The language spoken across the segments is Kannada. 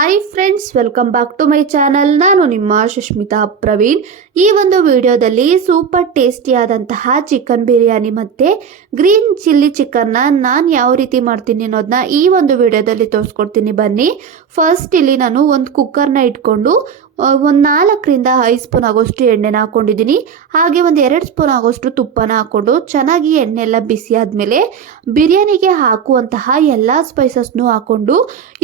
Hi friends welcome back to my channel ನಾನು ನಿಮ್ಮ ಸುಷ್ಮಿತಾ ಪ್ರವೀಣ್. ಈ ಒಂದು ವಿಡಿಯೋದಲ್ಲಿ ಸೂಪರ್ ಟೇಸ್ಟಿಯಾದಂತಹ ಚಿಕನ್ ಬಿರಿಯಾನಿ ಮತ್ತು ಗ್ರೀನ್ ಚಿಲ್ಲಿ ಚಿಕನ್ನ ನಾನು ಯಾವ ರೀತಿ ಮಾಡ್ತೀನಿ ಅನ್ನೋದನ್ನ ಈ ಒಂದು ವಿಡಿಯೋದಲ್ಲಿ ತೋರಿಸ್ಕೊಡ್ತೀನಿ ಬನ್ನಿ. ಫಸ್ಟ್ ಇಲ್ಲಿ ನಾನು ಒಂದು ಕುಕ್ಕರ್ನ ಇಟ್ಕೊಂಡು ಒಂದು ನಾಲ್ಕರಿಂದ ಐದು ಸ್ಪೂನ್ ಆಗೋಷ್ಟು ಎಣ್ಣೆನ ಹಾಕ್ಕೊಂಡಿದ್ದೀನಿ ಹಾಗೆ ಒಂದು ಎರಡು ಸ್ಪೂನ್ ಆಗೋಷ್ಟು ತುಪ್ಪನ ಹಾಕ್ಕೊಂಡು ಚೆನ್ನಾಗಿ ಎಣ್ಣೆ ಎಲ್ಲ ಬಿಸಿ ಆದಮೇಲೆ ಬಿರಿಯಾನಿಗೆ ಹಾಕುವಂತಹ ಎಲ್ಲ ಸ್ಪೈಸಸ್ನು ಹಾಕ್ಕೊಂಡು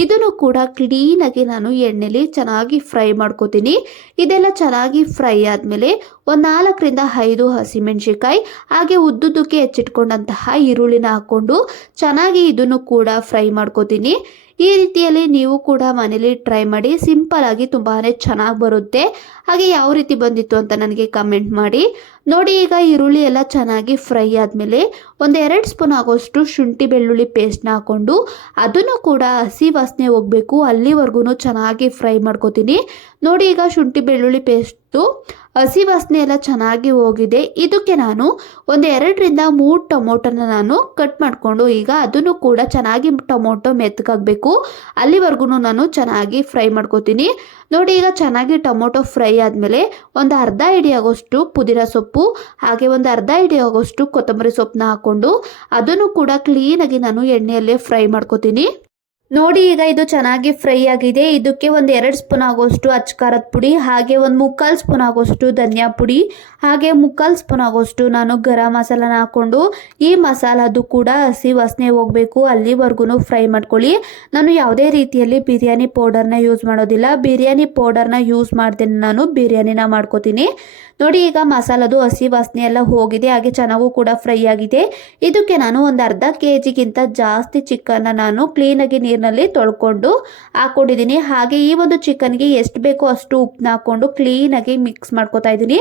ಇದನ್ನು ಕೂಡ ಕ್ಲೀನಾಗಿ ನಾನು ಎಣ್ಣೆಲಿ ಚೆನ್ನಾಗಿ ಫ್ರೈ ಮಾಡ್ಕೋತೀನಿ. ಇದೆಲ್ಲ ಚೆನ್ನಾಗಿ ಫ್ರೈ ಆದಮೇಲೆ ಒಂದು ನಾಲ್ಕರಿಂದ ಐದು ಹಸಿಮೆಣಸಿಕಾಯಿ ಹಾಗೆ ಉದ್ದುದ್ದಕ್ಕೆ ಹೆಚ್ಚಿಟ್ಕೊಂಡಂತಹ ಈರುಳ್ಳಿನ ಹಾಕ್ಕೊಂಡು ಚೆನ್ನಾಗಿ ಇದನ್ನು ಕೂಡ ಫ್ರೈ ಮಾಡ್ಕೋತೀನಿ. ಈ ರೀತಿಯಲ್ಲಿ ನೀವು ಕೂಡ ಮನೇಲಿ ಟ್ರೈ ಮಾಡಿ ಸಿಂಪಲ್ ಆಗಿ ತುಂಬಾ ಚೆನ್ನಾಗಿ ಬರುತ್ತೆ. ಹಾಗೆ ಯಾವ ರೀತಿ ಬಂದಿತ್ತು ಅಂತ ನನಗೆ ಕಮೆಂಟ್ ಮಾಡಿ. ನೋಡಿ ಈಗ ಈರುಳ್ಳಿ ಎಲ್ಲ ಚೆನ್ನಾಗಿ ಫ್ರೈ ಆದಮೇಲೆ ಒಂದು ಎರಡು ಸ್ಪೂನ್ ಆಗೋಷ್ಟು ಶುಂಠಿ ಬೆಳ್ಳುಳ್ಳಿ ಪೇಸ್ಟ್ನ ಹಾಕ್ಕೊಂಡು ಅದನ್ನು ಕೂಡ ಹಸಿ ವಾಸನೆ ಹೋಗಬೇಕು. ಅಲ್ಲಿವರೆಗೂ ಚೆನ್ನಾಗಿ ಫ್ರೈ ಮಾಡ್ಕೋತೀನಿ. ನೋಡಿ ಈಗ ಶುಂಠಿ ಬೆಳ್ಳುಳ್ಳಿ ಪೇಸ್ಟು ಹಸಿ ವಾಸನೆ ಎಲ್ಲ ಚೆನ್ನಾಗಿ ಹೋಗಿದೆ. ಇದಕ್ಕೆ ನಾನು ಒಂದು ಎರಡರಿಂದ ಮೂರು ಟೊಮೊಟೊನ ನಾನು ಕಟ್ ಮಾಡಿಕೊಂಡು ಈಗ ಅದನ್ನು ಕೂಡ ಚೆನ್ನಾಗಿ ಟೊಮೊಟೊ ಮೆತ್ತಗಾಗಬೇಕು ಅಲ್ಲಿವರೆಗೂ ನಾನು ಚೆನ್ನಾಗಿ ಫ್ರೈ ಮಾಡ್ಕೋತೀನಿ. ನೋಡಿ ಈಗ ಚೆನ್ನಾಗಿ ಟೊಮೊಟೊ ಫ್ರೈ ಆದಮೇಲೆ ಒಂದು ಅರ್ಧ ಇಡಿ ಆಗೋಷ್ಟು ಪುದೀನ ಸೊಪ್ಪು, ಹಾಗೆ ಒಂದು ಅರ್ಧ ಇಡಿ ಆಗೋಷ್ಟು ಕೊತ್ತಂಬರಿ ಸೊಪ್ಪನ್ನ ಹಾಕ್ಕೊಂಡು ಅದನ್ನು ಕೂಡ ಕ್ಲೀನಾಗಿ ನಾನು ಎಣ್ಣೆಯಲ್ಲೇ ಫ್ರೈ ಮಾಡ್ಕೋತೀನಿ. ನೋಡಿ, ಈಗ ಇದು ಚೆನ್ನಾಗಿ ಫ್ರೈ ಆಗಿದೆ. ಇದಕ್ಕೆ ಒಂದು ಎರಡು ಸ್ಪೂನ್ ಆಗೋಷ್ಟು ಅಚ್ಕಾರದ ಪುಡಿ, ಹಾಗೆ ಒಂದು ಮುಕ್ಕಾಲು ಸ್ಪೂನ್ ಆಗೋಷ್ಟು ಧನಿಯಾ ಪುಡಿ, ಹಾಗೆ ಮುಕ್ಕಾಲು ಸ್ಪೂನ್ ಆಗೋಷ್ಟು ನಾನು ಗರಂ ಮಸಾಲನ ಹಾಕ್ಕೊಂಡು, ಈ ಮಸಾಲದು ಕೂಡ ಹಸಿ ವಾಸನೆ ಹೋಗಬೇಕು. ಅಲ್ಲಿವರೆಗೂ ಫ್ರೈ ಮಾಡ್ಕೊಳ್ಳಿ. ನಾನು ಯಾವುದೇ ರೀತಿಯಲ್ಲಿ ಬಿರಿಯಾನಿ ಪೌಡರ್ನ ಯೂಸ್ ಮಾಡೋದಿಲ್ಲ. ಬಿರಿಯಾನಿ ಪೌಡರ್ನ ಯೂಸ್ ಮಾಡ್ತೇನೆ ನಾನು. ಬಿರಿಯಾನಿನ ಮಾಡ್ಕೋತೀನಿ. ನೋಡಿ, ಈಗ ಮಸಾಲದು ಹಸಿ ವಾಸನೆ ಎಲ್ಲ ಹೋಗಿದೆ, ಹಾಗೆ ಚೆನ್ನಾಗೂ ಕೂಡ ಫ್ರೈ ಆಗಿದೆ. ಇದಕ್ಕೆ ನಾನು ಒಂದು ಅರ್ಧ ಕೆ ಜಿಗಿಂತ ಜಾಸ್ತಿ ಚಿಕನ್ನ ನಾನು ಕ್ಲೀನಾಗಿ ನೀರಿನಲ್ಲಿ ತೊಳ್ಕೊಂಡು ಹಾಕ್ಕೊಂಡಿದ್ದೀನಿ ಹಾಗೆ ಈ ಒಂದು ಚಿಕನ್ಗೆ ಎಷ್ಟು ಬೇಕೋ ಅಷ್ಟು ಉಪ್ಪನ್ನ ಹಾಕ್ಕೊಂಡು ಕ್ಲೀನಾಗಿ ಮಿಕ್ಸ್ ಮಾಡ್ಕೊತಾ ಇದ್ದೀನಿ.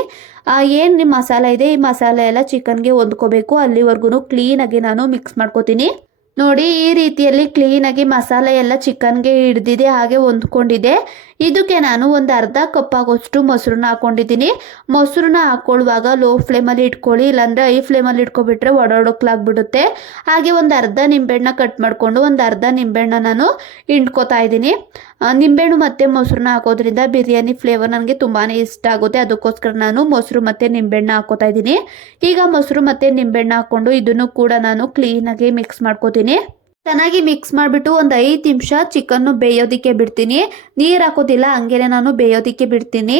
ಏನು ಮಸಾಲೆ ಇದೆ? ಈ ಮಸಾಲೆ ಎಲ್ಲ ಚಿಕನ್ಗೆ ಹೊಂದ್ಕೋಬೇಕು. ಅಲ್ಲಿವರೆಗೂ ಕ್ಲೀನಾಗಿ ನಾನು ಮಿಕ್ಸ್ ಮಾಡ್ಕೋತೀನಿ. ನೋಡಿ, ಈ ರೀತಿಯಲ್ಲಿ ಕ್ಲೀನಾಗಿ ಮಸಾಲೆ ಎಲ್ಲ ಚಿಕನ್ಗೆ ಹಿಡ್ದಿದೆ, ಹಾಗೆ ಹೊಂದ್ಕೊಂಡಿದೆ. ಇದಕ್ಕೆ ನಾನು ಒಂದು ಅರ್ಧ ಕಪ್ ಆಗೋಷ್ಟು ಮೊಸರನ್ನ ಹಾಕೊಂಡಿದ್ದೀನಿ. ಮೊಸರನ್ನ ಹಾಕೊಳ್ಳುವಾಗ ಲೋ ಫ್ಲೇಮಲ್ಲಿ ಇಟ್ಕೊಳ್ಳಿ, ಇಲ್ಲಾಂದರೆ ಐ ಫ್ಲೇಮಲ್ಲಿ ಇಟ್ಕೊಬಿಟ್ರೆ ಒಡೋಡೋಕ್ಲಾಗ್ಬಿಡುತ್ತೆ. ಹಾಗೆ ಒಂದು ಅರ್ಧ ನಿಂಬೆಹಣ್ಣ ಕಟ್ ಮಾಡಿಕೊಂಡು ಒಂದು ಅರ್ಧ ನಿಂಬೆಹಣ್ಣ ನಾನು ಹಿಂಡ್ಕೋತಾ ಇದ್ದೀನಿ. ನಿಂಬೆಹಣ್ಣು ಮತ್ತು ಮೊಸರನ್ನ ಹಾಕೋದ್ರಿಂದ ಬಿರಿಯಾನಿ ಫ್ಲೇವರ್ ನನಗೆ ತುಂಬಾ ಇಷ್ಟ ಆಗುತ್ತೆ. ಅದಕ್ಕೋಸ್ಕರ ನಾನು ಮೊಸರು ಮತ್ತು ನಿಂಬೆಹಣ್ಣು ಹಾಕೋತಾ ಇದ್ದೀನಿ. ಈಗ ಮೊಸರು ಮತ್ತು ನಿಂಬೆಹಣ್ಣು ಹಾಕ್ಕೊಂಡು ಇದನ್ನು ಕೂಡ ನಾನು ಕ್ಲೀನಾಗಿ ಮಿಕ್ಸ್ ಮಾಡ್ಕೋತೀನಿ. ಚೆನ್ನಾಗಿ ಮಿಕ್ಸ್ ಮಾಡಿಬಿಟ್ಟು ಒಂದು ಐದು ನಿಮಿಷ ಚಿಕನ್ನು ಬೇಯೋದಕ್ಕೆ ಬಿಡ್ತೀನಿ. ನೀರು ಹಾಕೋದಿಲ್ಲ, ಹಂಗೇನೆ ನಾನು ಬೇಯೋದಕ್ಕೆ ಬಿಡ್ತೀನಿ.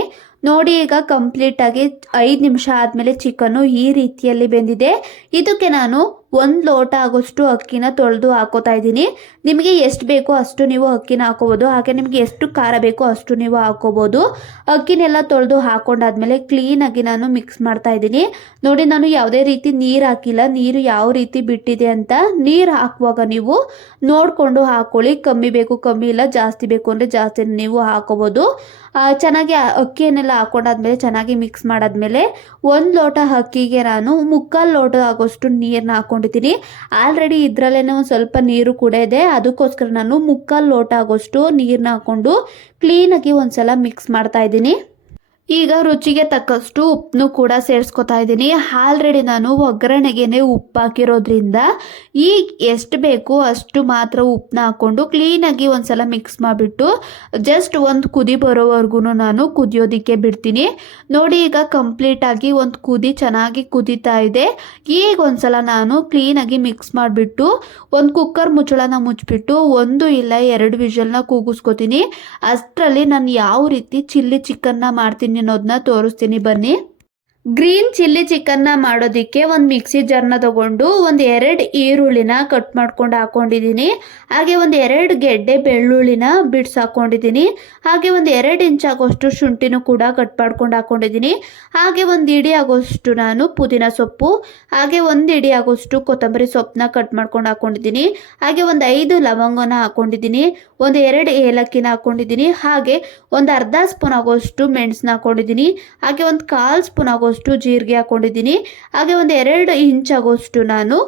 ನೋಡಿ ಈಗ ಕಂಪ್ಲೀಟಾಗಿ ಐದು ನಿಮಿಷ ಆದಮೇಲೆ ಚಿಕನ್ನು ಈ ರೀತಿಯಲ್ಲಿ ಬೆಂದಿದೆ. ಇದಕ್ಕೆ ನಾನು ಒಂದು ಲೋಟ ಆಗೋಷ್ಟು ಅಕ್ಕಿನ ತೊಳೆದು ಹಾಕೋತಾ ಇದ್ದೀನಿ. ನಿಮಗೆ ಎಷ್ಟು ಬೇಕೋ ಅಷ್ಟು ನೀವು ಅಕ್ಕಿನ ಹಾಕೋಬೋದು. ಹಾಗೆ ನಿಮಗೆ ಎಷ್ಟು ಖಾರ ಬೇಕೋ ಅಷ್ಟು ನೀವು ಹಾಕೋಬೋದು. ಅಕ್ಕಿನೆಲ್ಲ ತೊಳೆದು ಹಾಕೊಂಡಾದ್ಮೇಲೆ ಕ್ಲೀನಾಗಿ ನಾನು ಮಿಕ್ಸ್ ಮಾಡ್ತಾ ಇದ್ದೀನಿ. ನೋಡಿ, ನಾನು ಯಾವುದೇ ರೀತಿ ನೀರು ಹಾಕಿಲ್ಲ. ನೀರು ಯಾವ ರೀತಿ ಬಿಟ್ಟಿದೆ ಅಂತ ನೀರು ಹಾಕುವಾಗ ನೀವು ನೋಡಿಕೊಂಡು ಹಾಕೊಳ್ಳಿ. ಕಮ್ಮಿ ಬೇಕು, ಕಮ್ಮಿ ಇಲ್ಲ. ಜಾಸ್ತಿ ಬೇಕು ಅಂದರೆ ಜಾಸ್ತಿ ನೀವು ಹಾಕೋಬೋದು. ಚೆನ್ನಾಗಿ ಅಕ್ಕಿಯನ್ನೆಲ್ಲ ಹಾಕೊಂಡಾದ್ಮೇಲೆ ಚೆನ್ನಾಗಿ ಮಿಕ್ಸ್ ಮಾಡಾದ್ಮೇಲೆ ಒಂದು ಲೋಟ ಅಕ್ಕಿಗೆ ನಾನು ಮುಕ್ಕಾಲು ಲೋಟ ಆಗೋಷ್ಟು ನೀರನ್ನ ಹಾಕೊಂಡಿದ್ದೀನಿ ಆಲ್ರೆಡಿ ಇದರಲ್ಲೇ ಒಂದು ಸ್ವಲ್ಪ ನೀರು ಕೂಡ ಇದೆ. ಅದಕ್ಕೋಸ್ಕರ ನಾನು ಮುಕ್ಕಾಲು ಲೋಟ ಆಗೋಷ್ಟು ನೀರನ್ನ ಹಾಕ್ಕೊಂಡು ಕ್ಲೀನಾಗಿ ಒಂದ್ಸಲ ಮಿಕ್ಸ್ ಮಾಡ್ತಾ ಇದ್ದೀನಿ. ಈಗ ರುಚಿಗೆ ತಕ್ಕಷ್ಟು ಉಪ್ಪನ್ನು ಕೂಡ ಸೇರಿಸ್ಕೊತಾ ಇದ್ದೀನಿ. ಆಲ್ರೆಡಿ ನಾನು ಒಗ್ಗರಣೆಗೆನೆ ಉಪ್ಪು ಹಾಕಿರೋದ್ರಿಂದ ಈಗ ಎಷ್ಟು ಬೇಕು ಅಷ್ಟು ಮಾತ್ರ ಉಪ್ಪನ್ನ ಹಾಕ್ಕೊಂಡು ಕ್ಲೀನಾಗಿ ಒಂದ್ಸಲ ಮಿಕ್ಸ್ ಮಾಡಿಬಿಟ್ಟು ಜಸ್ಟ್ ಒಂದು ಕುದಿ ಬರೋವರೆಗೂ ನಾನು ಕುದಿಯೋದಕ್ಕೆ ಬಿಡ್ತೀನಿ. ನೋಡಿ ಈಗ ಕಂಪ್ಲೀಟಾಗಿ ಒಂದು ಕುದಿ ಚೆನ್ನಾಗಿ ಕುದೀತಾ ಇದೆ. ಈಗ ಒಂದ್ಸಲ ನಾನು ಕ್ಲೀನಾಗಿ ಮಿಕ್ಸ್ ಮಾಡಿಬಿಟ್ಟು ಒಂದು ಕುಕ್ಕರ್ ಮುಚ್ಚಳನ ಮುಚ್ಚಿಬಿಟ್ಟು ಒಂದು ಇಲ್ಲ ಎರಡು ವಿಷಲ್ನ ಕೂಗಿಸ್ಕೊತೀನಿ. ಅಷ್ಟರಲ್ಲಿ ನಾನು ಯಾವ ರೀತಿ ಚಿಲ್ಲಿ ಚಿಕನ್ನ ಮಾಡ್ತೀನಿ ಅನ್ನೋದನ್ನ ತೋರಿಸ್ತೀನಿ ಬನ್ನಿ. ಗ್ರೀನ್ ಚಿಲ್ಲಿ ಚಿಕನ್ನ ಮಾಡೋದಕ್ಕೆ ಒಂದು ಮಿಕ್ಸಿ ಜಾರ್ನ ತಗೊಂಡು ಒಂದು ಎರಡು ಈರುಳ್ಳಿನ ಕಟ್ ಮಾಡ್ಕೊಂಡು ಹಾಕೊಂಡಿದ್ದೀನಿ ಹಾಗೆ ಒಂದು ಎರಡು ಗೆಡ್ಡೆ ಬೆಳ್ಳುಳ್ಳಿನ ಬಿಡ್ಸ್ ಹಾಕೊಂಡಿದ್ದೀನಿ ಹಾಗೆ ಒಂದು ಎರಡು ಇಂಚ್ ಆಗೋಷ್ಟು ಶುಂಠಿನೂ ಕೂಡ ಕಟ್ ಮಾಡ್ಕೊಂಡು ಹಾಕೊಂಡಿದ್ದೀನಿ ಹಾಗೆ ಒಂದು ಇಡಿ ಆಗೋಷ್ಟು ನಾನು ಪುದೀನ ಸೊಪ್ಪು. ಹಾಗೆ ಒಂದು ಇಡಿ ಆಗೋಷ್ಟು ಕೊತ್ತಂಬರಿ ಸೊಪ್ಪನ್ನ ಕಟ್ ಮಾಡ್ಕೊಂಡು ಹಾಕೊಂಡಿದ್ದೀನಿ ಹಾಗೆ ಒಂದು ಐದು ಲವಂಗನ ಹಾಕೊಂಡಿದ್ದೀನಿ ಒಂದು ಎರಡು ಏಲಕ್ಕಿನ ಹಾಕೊಂಡಿದ್ದೀನಿ ಹಾಗೆ ಒಂದು ಅರ್ಧ ಸ್ಪೂನ್ ಆಗೋಷ್ಟು ಮೆಣಸನ್ನ ಹಾಕೊಂಡಿದ್ದೀನಿ ಹಾಗೆ ಒಂದು ಕಾಲು ಸ್ಪೂನ್ ಆಗೋಷ್ಟು ಜೀರಿಗೆ ಹಾಕೊಂಡಿದ್ದೀನಿ. ಹಾಗೆ ಒಂದು ಎರಡು ಇಂಚ್ ಆಗೋಷ್ಟು ನಾನು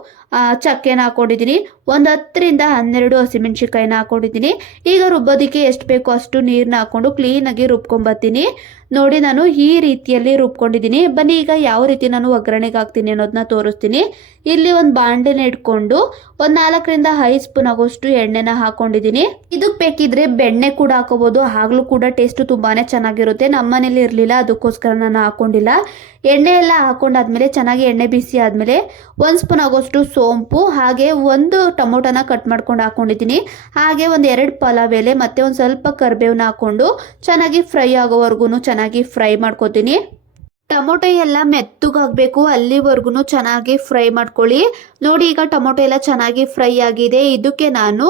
ಚಕ್ಕೆನ ಹಾಕೊಂಡಿದ್ದೀನಿ. ಒಂದು ಹತ್ತರಿಂದ ಹನ್ನೆರಡು ಹಸಿಮೆಣ್ಸಿಕಾಯಿನ ಹಾಕೊಂಡಿದ್ದೀನಿ. ಈಗ ರುಬ್ಬೋದಕ್ಕೆ ಎಷ್ಟು ಬೇಕೋ ಅಷ್ಟು ನೀರನ್ನ ಹಾಕೊಂಡು ಕ್ಲೀನಾಗಿ ರುಬ್ಕೊಂಬರ್ತೀನಿ ನೋಡಿ, ನಾನು ಈ ರೀತಿಯಲ್ಲಿ ರುಬ್ಕೊಂಡಿದ್ದೀನಿ. ಬನ್ನಿ, ಈಗ ಯಾವ ರೀತಿ ನಾನು ಒಗ್ಗರಣೆಗೆ ಹಾಕ್ತೀನಿ ಅನ್ನೋದನ್ನ ತೋರಿಸ್ತೀನಿ. ಇಲ್ಲಿ ಒಂದು ಬಾಂಡೆನ ಇಟ್ಕೊಂಡು ಒಂದು ನಾಲ್ಕರಿಂದ ಐದು ಸ್ಪೂನ್ ಆಗೋಷ್ಟು ಎಣ್ಣೆನ ಹಾಕೊಂಡಿದ್ದೀನಿ. ಇದಕ್ಕೆ ಬೇಕಿದ್ರೆ ಬೆಣ್ಣೆ ಕೂಡ ಹಾಕೋಬಹುದು ಆಗ್ಲೂ ಕೂಡ ಟೇಸ್ಟ್ ತುಂಬಾನೇ ಚೆನ್ನಾಗಿರುತ್ತೆ. ನಮ್ಮ ಮನೇಲಿ ಇರಲಿಲ್ಲ, ಅದಕ್ಕೋಸ್ಕರ ನಾನು ಹಾಕೊಂಡಿಲ್ಲ. ಎಣ್ಣೆ ಎಲ್ಲ ಹಾಕೊಂಡಾದ್ಮೇಲೆ, ಚೆನ್ನಾಗಿ ಎಣ್ಣೆ ಬಿಸಿ ಆದಮೇಲೆ ಒಂದು ಸ್ಪೂನ್ ಆಗೋಷ್ಟು ಸೋಂಪು, ಹಾಗೆ ಒಂದು ಟೊಮೊಟೊನ ಕಟ್ ಮಾಡ್ಕೊಂಡು ಹಾಕೊಂಡಿದ್ದೀನಿ. ಹಾಗೆ ಒಂದು ಎರಡು ಪಲಾವ್ ಎಲೆ, ಮತ್ತೆ ಒಂದು ಸ್ವಲ್ಪ ಕರಿಬೇವನ್ನ ಹಾಕ್ಕೊಂಡು ಚೆನ್ನಾಗಿ ಫ್ರೈ ಆಗೋವರೆಗೂ ಚೆನ್ನಾಗಿ ಫ್ರೈ ಮಾಡ್ಕೊತೀನಿ. ಟೊಮೊಟೊ ಎಲ್ಲ ಮೆತ್ತಗಾಗಬೇಕು ಅಲ್ಲಿವರೆಗೂ ಚೆನ್ನಾಗಿ ಫ್ರೈ ಮಾಡ್ಕೊಳ್ಳಿ. ನೋಡಿ, ಈಗ ಟೊಮೊಟೊ ಎಲ್ಲ ಚೆನ್ನಾಗಿ ಫ್ರೈ ಆಗಿದೆ. ಇದಕ್ಕೆ ನಾನು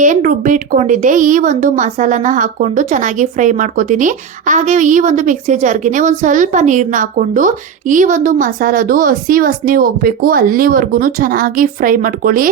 ಏನು ರುಬ್ಬಿ ಇಟ್ಕೊಂಡಿದ್ದೆ, ಈ ಒಂದು ಮಸಾಲಾನ ಹಾಕ್ಕೊಂಡು ಚೆನ್ನಾಗಿ ಫ್ರೈ ಮಾಡ್ಕೊತೀನಿ. ಹಾಗೆ ಈ ಒಂದು ಮಿಕ್ಸಿ ಜಾರ್ಗೆನೆ ಒಂದು ಸ್ವಲ್ಪ ನೀರನ್ನ ಹಾಕ್ಕೊಂಡು ಈ ಒಂದು ಮಸಾಲದು ಹಸಿ ವಾಸನೆ ಹೋಗಬೇಕು. ಅಲ್ಲಿವರೆಗೂ ಚೆನ್ನಾಗಿ ಫ್ರೈ ಮಾಡ್ಕೊಳ್ಳಿ.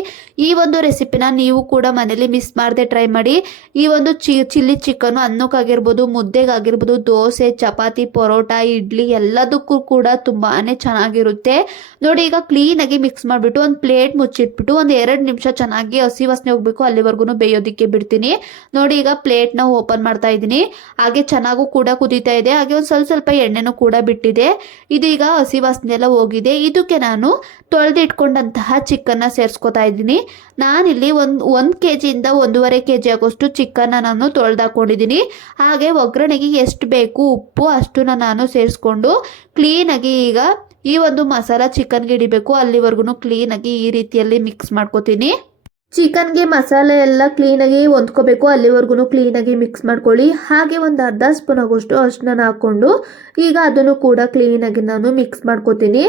ಈ ಒಂದು ರೆಸಿಪಿನ ನೀವು ಕೂಡ ಮನೇಲಿ ಮಿಸ್ ಮಾಡದೆ ಟ್ರೈ ಮಾಡಿ. ಈ ಒಂದು ಚಿಲ್ಲಿ ಚಿಕನ್ ಅನ್ನಕ್ಕಾಗಿರ್ಬೋದು, ಮುದ್ದೆಗಾಗಿರ್ಬೋದು, ದೋಸೆ, ಚಪಾತಿ, ಪರೋಟ, ಇಡ್ಲಿ ಎಲ್ಲದಕ್ಕೂ ಕೂಡ ತುಂಬಾ ಚೆನ್ನಾಗಿರುತ್ತೆ. ನೋಡಿ, ಈಗ ಕ್ಲೀನಾಗಿ ಮಿಕ್ಸ್ ಮಾಡಿಬಿಟ್ಟು ಪ್ಲೇಟ್ ಮುಚ್ಚಿಟ್ಬಿಟ್ಟು ಒಂದು ಎರಡು ನಿಮಿಷ ಚೆನ್ನಾಗಿ ಹಸಿ ವಾಸನೆ ಹೋಗ್ಬೇಕು ಅಲ್ಲಿವರೆಗೂ ಬೇಯೋದಕ್ಕೆ ಬಿಡ್ತೀನಿ. ನೋಡಿ ಈಗ ಪ್ಲೇಟ್ನ ಓಪನ್ ಮಾಡ್ತಾ ಇದ್ದೀನಿ. ಹಾಗೆ ಚೆನ್ನಾಗೂ ಕೂಡ ಕುದೀತಾ ಇದೆ. ಹಾಗೆ ಒಂದು ಸ್ವಲ್ಪ ಸ್ವಲ್ಪ ಎಣ್ಣೆನೂ ಕೂಡ ಬಿಟ್ಟಿದೆ. ಇದೀಗ ಹಸಿ ವಾಸನೆ ಎಲ್ಲ ಹೋಗಿದೆ. ಇದಕ್ಕೆ ನಾನು ತೊಳೆದಿಟ್ಕೊಂಡಂತಹ ಚಿಕನ್ನ ಸೇರಿಸ್ಕೊತಾ ಇದ್ದೀನಿ. ನಾನಿಲ್ಲಿ ಒಂದು ಒಂದು ಕೆ ಜಿಯಿಂದ ಒಂದೂವರೆ ಕೆ ಜಿ ಆಗೋಷ್ಟು ಚಿಕನ್ನ ನಾನು ತೊಳೆದಾಕೊಂಡಿದ್ದೀನಿ. ಹಾಗೆ ಒಗ್ಗರಣೆಗೆ ಎಷ್ಟು ಬೇಕು ಉಪ್ಪು ಅಷ್ಟನ್ನ ನಾನು ಸೇರಿಸ್ಕೊಂಡು ಕ್ಲೀನಾಗಿ ಈಗ ಈ ಒಂದು ಮಸಾಲ ಚಿಕನ್ಗೆ ಹಿಡಿಬೇಕು. ಅಲ್ಲಿವರೆಗೂ ಕ್ಲೀನಾಗಿ ಈ ರೀತಿಯಲ್ಲಿ ಮಿಕ್ಸ್ ಮಾಡ್ಕೋತೀನಿ. ಚಿಕನ್ಗೆ ಮಸಾಲೆ ಎಲ್ಲ ಕ್ಲೀನಾಗಿ ಹೊಂದ್ಕೋಬೇಕು. ಅಲ್ಲಿವರೆಗೂ ಕ್ಲೀನಾಗಿ ಮಿಕ್ಸ್ ಮಾಡ್ಕೊಳ್ಳಿ. ಹಾಗೆ ಒಂದು ಅರ್ಧ ಸ್ಪೂನ್ ಆಗೋಷ್ಟು ಅಷ್ಟನ್ನ ಹಾಕ್ಕೊಂಡು ಈಗ ಅದನ್ನು ಕೂಡ ಕ್ಲೀನಾಗಿ ನಾನು ಮಿಕ್ಸ್ ಮಾಡ್ಕೋತೀನಿ.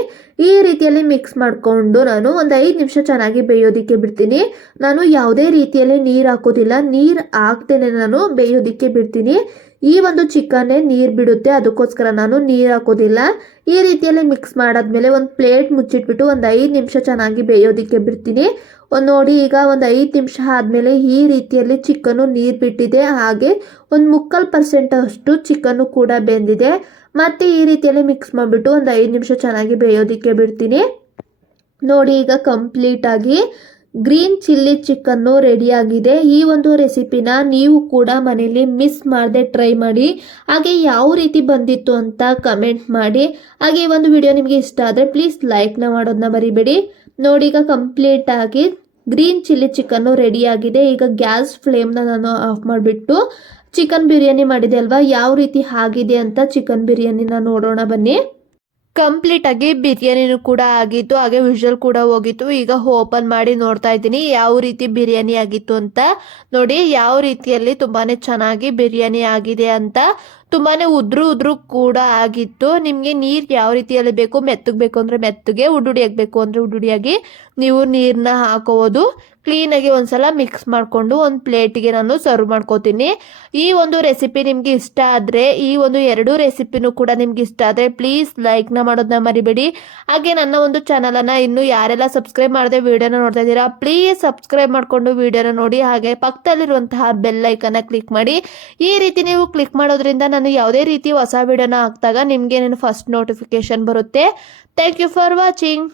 ಈ ರೀತಿಯಲ್ಲಿ ಮಿಕ್ಸ್ ಮಾಡಿಕೊಂಡು ನಾನು ಒಂದು ಐದು ನಿಮಿಷ ಚೆನ್ನಾಗಿ ಬೇಯೋದಕ್ಕೆ ಬಿಡ್ತೀನಿ. ನಾನು ಯಾವುದೇ ರೀತಿಯಲ್ಲಿ ನೀರು ಹಾಕೋದಿಲ್ಲ. ನೀರು ಹಾಕ್ದೇನೆ ನಾನು ಬೇಯೋದಕ್ಕೆ ಬಿಡ್ತೀನಿ. ಈ ಒಂದು ಚಿಕನ್ನೇ ನೀರು ಬಿಡುತ್ತೆ. ಅದಕ್ಕೋಸ್ಕರ ನಾನು ನೀರು ಹಾಕೋದಿಲ್ಲ. ಈ ರೀತಿಯಲ್ಲಿ ಮಿಕ್ಸ್ ಮಾಡಾದ್ಮೇಲೆ ಒಂದು ಪ್ಲೇಟ್ ಮುಚ್ಚಿಟ್ಬಿಟ್ಟು ಒಂದು ಐದು ನಿಮಿಷ ಚೆನ್ನಾಗಿ ಬೇಯೋದಕ್ಕೆ ಬಿಡ್ತೀನಿ. ಒಂದು ನೋಡಿ, ಈಗ ಒಂದು ಐದು ನಿಮಿಷ ಆದಮೇಲೆ ಈ ರೀತಿಯಲ್ಲಿ ಚಿಕನ್ನು ನೀರು ಬಿಟ್ಟಿದೆ. ಹಾಗೆ ಒಂದು ಮುಕ್ಕಾಲು ಪರ್ಸೆಂಟ್ ಅಷ್ಟು ಚಿಕನ್ನು ಕೂಡ ಬೆಂದಿದೆ. ಮತ್ತೆ ಈ ರೀತಿಯಲ್ಲಿ ಮಿಕ್ಸ್ ಮಾಡಿಬಿಟ್ಟು ಒಂದು ಐದು ನಿಮಿಷ ಚೆನ್ನಾಗಿ ಬೇಯೋದಕ್ಕೆ ಬಿಡ್ತೀನಿ. ನೋಡಿ, ಈಗ ಕಂಪ್ಲೀಟಾಗಿ ಗ್ರೀನ್ ಚಿಲ್ಲಿ ಚಿಕನ್ನು ರೆಡಿಯಾಗಿದೆ. ಈ ಒಂದು ರೆಸಿಪಿನ ನೀವು ಕೂಡ ಮನೇಲಿ ಮಿಸ್ ಮಾಡದೆ ಟ್ರೈ ಮಾಡಿ. ಹಾಗೆ ಯಾವ ರೀತಿ ಬಂದಿತ್ತು ಅಂತ ಕಮೆಂಟ್ ಮಾಡಿ. ಹಾಗೆ ಈ ಒಂದು ವಿಡಿಯೋ ನಿಮಗೆ ಇಷ್ಟ ಆದರೆ ಪ್ಲೀಸ್ ಲೈಕ್ನ ಮಾಡೋದನ್ನ ಮರಿಬೇಡಿ. ನೋಡಿ ಈಗ ಕಂಪ್ಲೀಟಾಗಿ ಗ್ರೀನ್ ಚಿಲ್ಲಿ ಚಿಕನ್ನು ರೆಡಿಯಾಗಿದೆ. ಈಗ ಗ್ಯಾಸ್ ಫ್ಲೇಮ್ನ ನಾನು ಆಫ್ ಮಾಡಿಬಿಟ್ಟು ಚಿಕನ್ ಬಿರಿಯಾನಿ ಮಾಡಿದೆ ಅಲ್ವಾ? ಯಾವ ರೀತಿ ಆಗಿದೆ ಅಂತ ಚಿಕನ್ ಬಿರಿಯಾನಿನ ನೋಡೋಣ ಬನ್ನಿ. ಕಂಪ್ಲೀಟ್ ಆಗಿ ಬಿರಿಯಾನಿನೂ ಕೂಡ ಆಗಿತ್ತು, ಹಾಗೆ ವಿಷಲ್ ಕೂಡ ಹೋಗಿತ್ತು. ಈಗ ಓಪನ್ ಮಾಡಿ ನೋಡ್ತಾ ಇದ್ದೀನಿ, ಯಾವ ರೀತಿ ಬಿರಿಯಾನಿ ಆಗಿತ್ತು ಅಂತ. ನೋಡಿ, ಯಾವ ರೀತಿಯಲ್ಲಿ ತುಂಬಾನೇ ಚೆನ್ನಾಗಿ ಬಿರಿಯಾನಿ ಆಗಿದೆ ಅಂತ. ತುಂಬಾನೇ ಉದ್ರು ಉದ್ರು ಕೂಡ ಆಗಿತ್ತು. ನಿಮಗೆ ನೀರು ಯಾವ ರೀತಿಯಲ್ಲಿ ಬೇಕು ಮೆತ್ತಗೆ ಬೇಕು ಅಂದರೆ ಮೆತ್ತಗೆ ಉಡುಡಿಯಾಗಿ ಬೇಕು ಅಂದರೆ ಉಡುಡಿಯಾಗಿ ನೀವು ನೀರನ್ನ ಹಾಕೋದು ಕ್ಲೀನಾಗಿ ಒಂದ್ಸಲ ಮಿಕ್ಸ್ ಮಾಡಿಕೊಂಡು ಒಂದು ಪ್ಲೇಟಿಗೆ ನಾನು ಸರ್ವ್ ಮಾಡ್ಕೋತೀನಿ. ಈ ಒಂದು ರೆಸಿಪಿ ನಿಮಗೆ ಇಷ್ಟ ಆದರೆ, ಈ ಒಂದು ಎರಡು ರೆಸಿಪಿನೂ ಕೂಡ ನಿಮ್ಗೆ ಇಷ್ಟ ಆದರೆ ಪ್ಲೀಸ್ ಲೈಕ್ನ ಮಾಡೋದನ್ನ ಮರಿಬೇಡಿ. ಹಾಗೆ ನನ್ನ ಒಂದು ಚಾನಲನ್ನು ಇನ್ನೂ ಯಾರೆಲ್ಲ ಸಬ್ಸ್ಕ್ರೈಬ್ ಮಾಡದೆ ವಿಡಿಯೋನ ನೋಡ್ತಾ ಇದ್ದೀರಾ ಪ್ಲೀಸ್ ಸಬ್ಸ್ಕ್ರೈಬ್ ಮಾಡಿಕೊಂಡು ವೀಡಿಯೋನ ನೋಡಿ. ಹಾಗೆ ಪಕ್ಕದಲ್ಲಿರುವಂತಹ ಬೆಲ್ ಐಕನ್ನ ಕ್ಲಿಕ್ ಮಾಡಿ. ಈ ರೀತಿ ನೀವು ಕ್ಲಿಕ್ ಮಾಡೋದ್ರಿಂದ ನಾನು ಯಾವುದೇ ರೀತಿ ಹೊಸ ವಿಡಿಯೋನ ಹಾಕಿದಾಗ ನಿಮಗೆ ಫಸ್ಟ್ ನೋಟಿಫಿಕೇಶನ್ ಬರುತ್ತೆ. Thank you for watching